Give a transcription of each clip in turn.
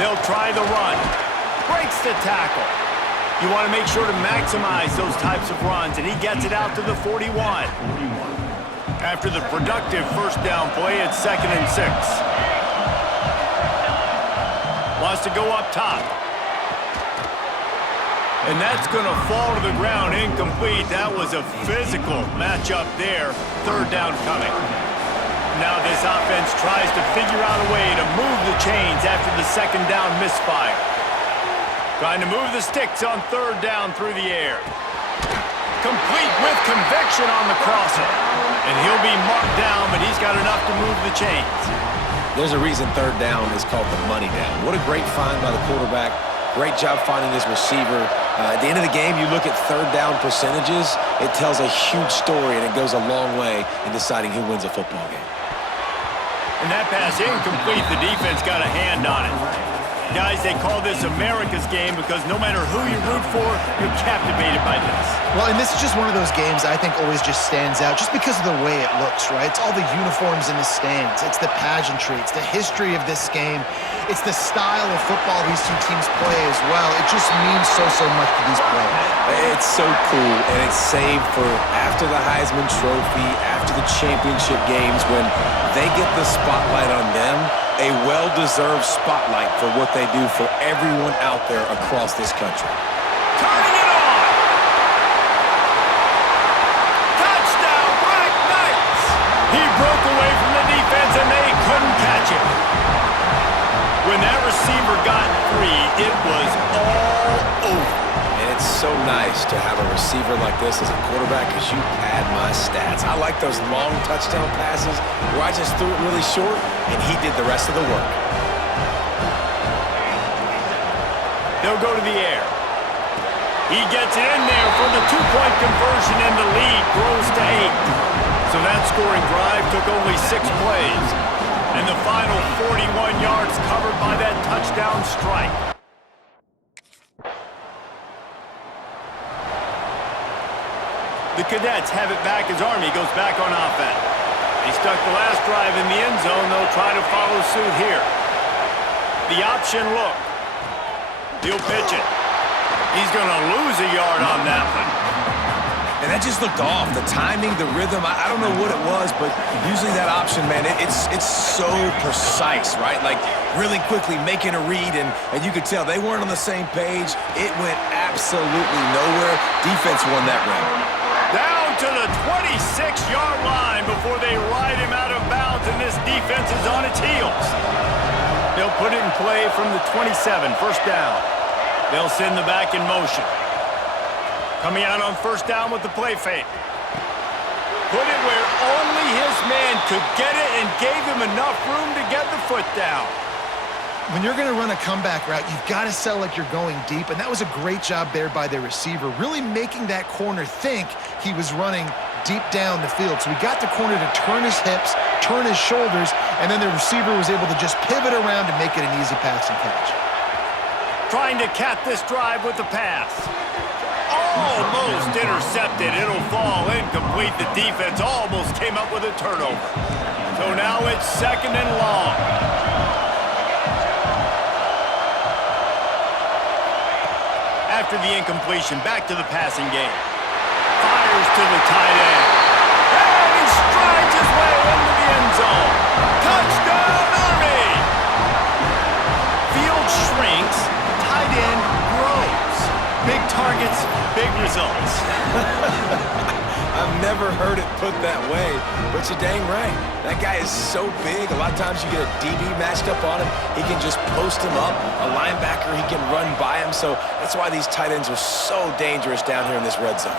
They'll try the run. Breaks the tackle. You want to make sure to maximize those types of runs, and he gets it out to the 41. After the productive first down play, it's 2nd and 6. Wants to go up top. And that's going to fall to the ground, incomplete. That was a physical matchup there. 3rd down coming. Now this offense tries to figure out a way to move the chains after the 2nd down misfire. Trying to move the sticks on 3rd down through the air. Complete with conviction on the crosser. And he'll be marked down, but he's got enough to move the chains. There's a reason 3rd down is called the money down. What a great find by the quarterback. Great job finding his receiver. At the end of the game, you look at 3rd down percentages. It tells a huge story, and it goes a long way in deciding who wins a football game. And that pass incomplete. The defense got a hand on it. Guys, they call this America's game because no matter who you root for, you're captivated by this. Well, and this is just one of those games I think always just stands out just because of the way it looks, right? It's all the uniforms in the stands. It's the pageantry. It's the history of this game. It's the style of football these two teams play as well. It just means so much to these players. It's so cool, and it's saved for after the Heisman Trophy, after the championship games, when they get the spotlight on them, a well-deserved spotlight for what they do for everyone out there across this country. Turning it on! Touchdown, Black Knights! He broke away from the defense, and they couldn't catch him. When that receiver got free, it was all over. And it's so nice to have a receiver like this as a quarterback because you pad my stats. I like those long touchdown passes where I just threw it really short and he did the rest of the work. They'll go to the air. He gets it in there for the 2-point conversion, and the lead grows to 8. So that scoring drive took only 6 plays. And the final 41 yards covered by that touchdown strike. The Cadets have it back as Army goes back on offense. They stuck the last drive in the end zone. They'll try to follow suit here. The option look. He'll pitch it. He's going to lose a yard on that one. And that just looked off. The timing, the rhythm, I don't know what it was, but usually that option, man, it's so precise, right? Like really quickly making a read, and you could tell they weren't on the same page. It went absolutely nowhere. Defense won that round. Down to the 26-yard line before they ride him out of bounds, and this defense is on its heels. They'll put it in play from the 27, 1st down. They'll send the back in motion. Coming out on 1st down with the play fake. Put it where only his man could get it and gave him enough room to get the foot down. When you're going to run a comeback route, you've got to sell like you're going deep, and that was a great job there by the receiver, really making that corner think he was running deep down the field. So he got the corner to turn his hips, turn his shoulders, and then the receiver was able to just pivot around and make it an easy pass and catch. Trying to cap this drive with the pass. Almost intercepted. It'll fall incomplete. The defense almost came up with a turnover. So now it's 2nd and long. After the incompletion, back to the passing game. Fires to the tight end. And he strides his way into the end zone. Touchdown, Army! Field shrinks. Tight end grows. Big targets, big results. I've never heard it put that way, but you're dang right. That guy is so big. A lot of times you get a DB matched up on him. He can just post him up. A linebacker, he can run by him. So that's why these tight ends are so dangerous down here in this red zone.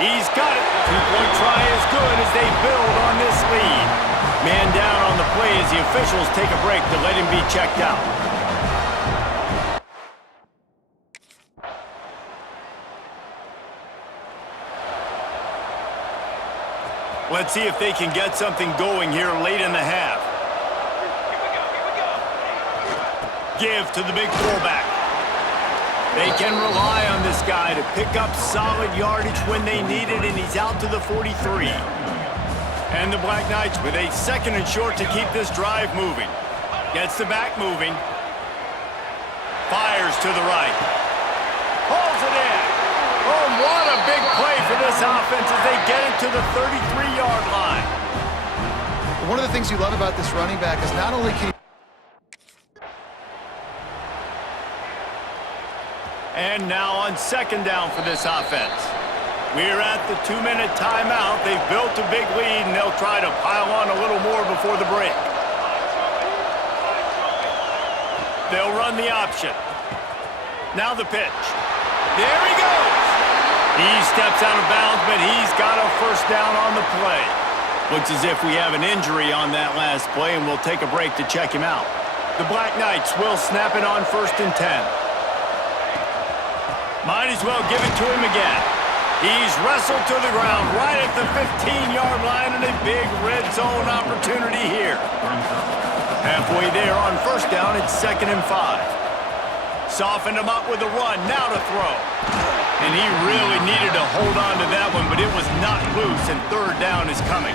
He's got it. 2-point try is good as they build on this lead. Man down on the play as the officials take a break to let him be checked out. Let's see if they can get something going here late in the half. Give to the big fullback. They can rely on this guy to pick up solid yardage when they need it, and he's out to the 43. And the Black Knights with a 2nd and short to keep this drive moving. Gets the back moving. Fires to the right. Pulls it in. Oh, what a big play for this offense as they get it to the 33-yard line. One of the things you love about this running back is not only can he... And now on second down for this offense. We're at the 2-minute timeout. They've built a big lead, and they'll try to pile on a little more before the break. They'll run the option. Now the pitch. There he goes. He steps out of bounds, but he's got a first down on the play. Looks as if we have an injury on that last play, and we'll take a break to check him out. The Black Knights will snap it on 1st and 10. Might as well give it to him again. He's wrestled to the ground right at the 15-yard line, and a big red zone opportunity here. Halfway there on first down, it's 2nd and 5. Softened him up with a run, now to throw. And he really needed to hold on to that one, but it was not loose, and 3rd down is coming.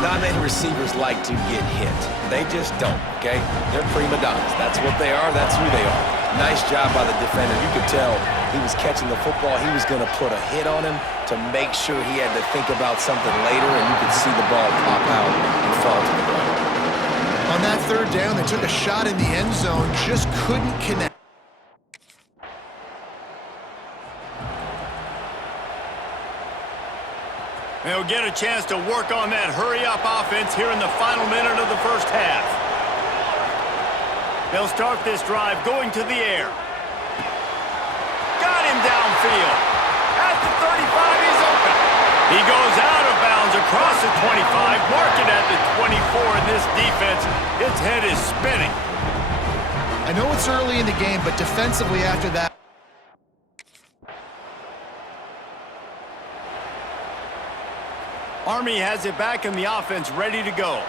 Not many receivers like to get hit. They just don't, okay? They're prima donnas. That's what they are. That's who they are. Nice job by the defender. You could tell he was catching the football. He was going to put a hit on him to make sure he had to think about something later, and you could see the ball pop out and fall to the ground. On that 3rd down, they took a shot in the end zone, just couldn't connect. They'll get a chance to work on that hurry-up offense here in the final minute of the first half. They'll start this drive going to the air. Got him downfield. At the 35, he's open. He goes out of bounds across the 25, mark it at the 24, and this defense, its head is spinning. I know it's early in the game, but defensively after that, Army has it back in the offense, ready to go.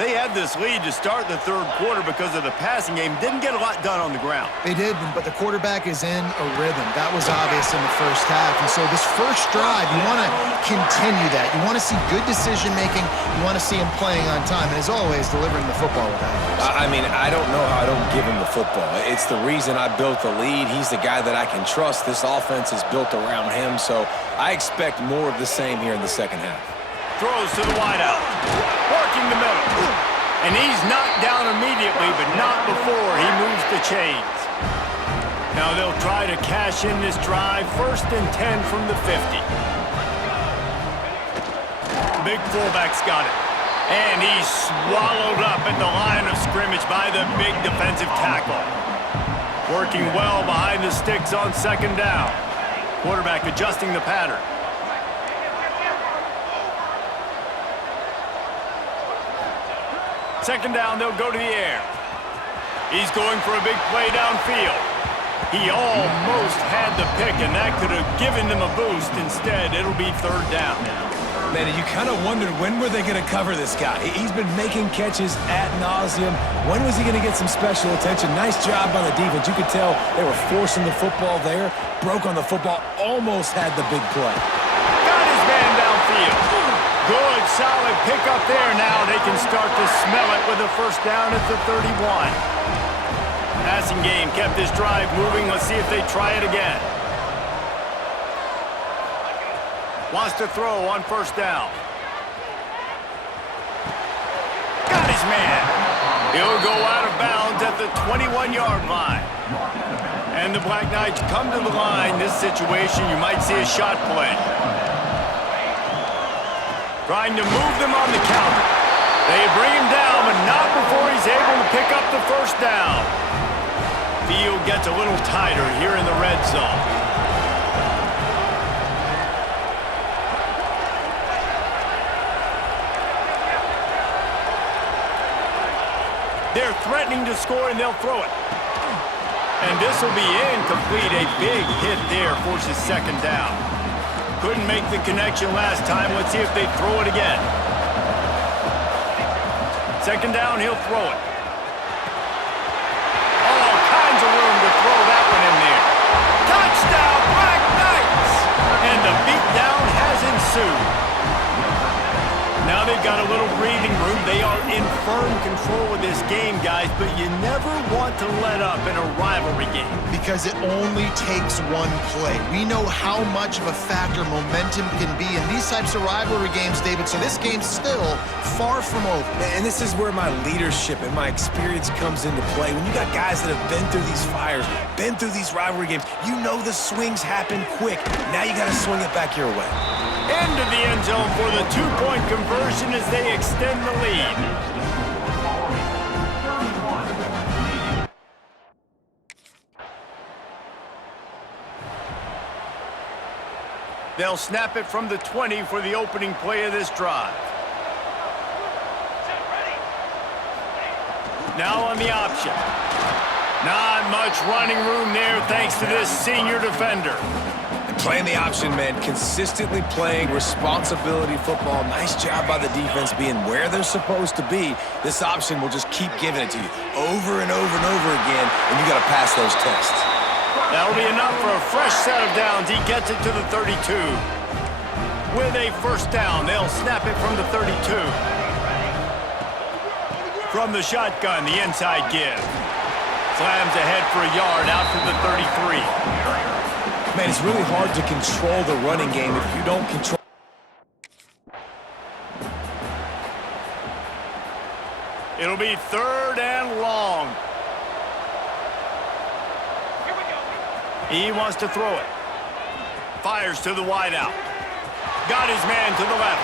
They had this lead to start the 3rd quarter because of the passing game. Didn't get a lot done on the ground. they did, but the quarterback is in a rhythm. That was obvious in the first half. And so this first drive, you want to continue that. You want to see good decision-making. You want to see him playing on time. And as always, delivering the football with that. I mean, I don't know how I don't give him the football. It's the reason I built the lead. He's the guy that I can trust. This offense is built around him, so I expect more of the same here in the second half. Throws to the wideout. Working the middle. And he's knocked down immediately, but not before he moves the chains. Now they'll try to cash in this drive. 1st and 10 from the 50. Big fullback's got it. And he's swallowed up at the line of scrimmage by the big defensive tackle. Working well behind the sticks on 2nd down. Quarterback adjusting the pattern. Second down, they'll go to the air. He's going for a big play downfield. He almost had the pick, and that could have given them a boost. Instead, it'll be 3rd down. Man, you kind of wondered, when were they going to cover this guy? He's been making catches ad nauseum. When was he going to get some special attention? Nice job by the defense. You could tell they were forcing the football there. Broke on the football, almost had the big play. Got his man downfield. Good, solid pickup there now. They can start to smell it with a first down at the 31. Passing game kept this drive moving. Let's see if they try it again. Wants to throw on 1st down. Got his man. He'll go out of bounds at the 21-yard line. And the Black Knights come to the line. This situation, you might see a shot play. Trying to move them on the counter. They bring him down, but not before he's able to pick up the first down. Field gets a little tighter here in the red zone. They're threatening to score, and they'll throw it. And this will be incomplete. A big hit there forces 2nd down. Couldn't make the connection last time. Let's see if they throw it again. 2nd down, he'll throw it. All kinds of room to throw that one in there. Touchdown, Black Knights! And the beatdown has ensued. Now they've got a little breathing room. They are in firm control of this game, guys, but you never want to let up in a rivalry game. Because it only takes one play. We know how much of a factor momentum can be in these types of rivalry games, David, so this game's still far from over. And this is where my leadership and my experience comes into play. When you got guys that have been through these fires, been through these rivalry games, you know the swings happen quick. Now you got to swing it back your way. Into the end zone for the two-point conversion as they extend the lead. They'll snap it from the 20 for the opening play of this drive. Now on the option. Not much running room there thanks to this senior defender. Playing the option, man, consistently playing responsibility football. Nice job by the defense being where they're supposed to be. This option will just keep giving it to you over and over and over again, and you got to pass those tests. That'll be enough for a fresh set of downs. He gets it to the 32. With a first down, they'll snap it from the 32. From the shotgun, the inside give. Slams ahead for a yard out to the 33. Man, it's really hard to control the running game if you don't control. It'll be 3rd and long. Here we go. He wants to throw it. Fires to the wideout. Got his man to the left.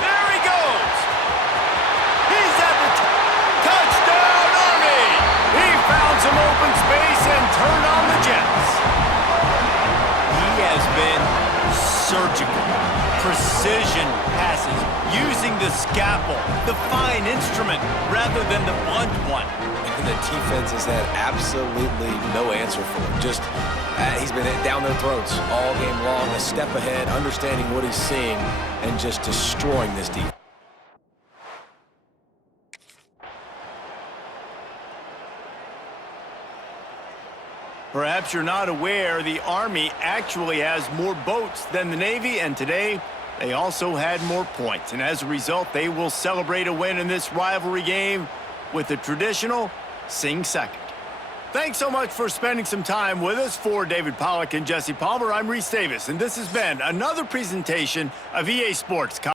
There he goes. He's at the touchdown, Army. He found some open space and turned on the Jets. He has been surgical, precision passes, using the scalpel, the fine instrument, rather than the blunt one. And the defense has had absolutely no answer for him. Just, he's been down their throats all game long, a step ahead, understanding what he's seeing, and just destroying this defense. Perhaps you're not aware, the Army actually has more boats than the Navy, and today they also had more points. And as a result, they will celebrate a win in this rivalry game with the traditional Sing Second. Thanks so much for spending some time with us. For David Pollack and Jesse Palmer, I'm Reese Davis, and this has been another presentation of EA Sports.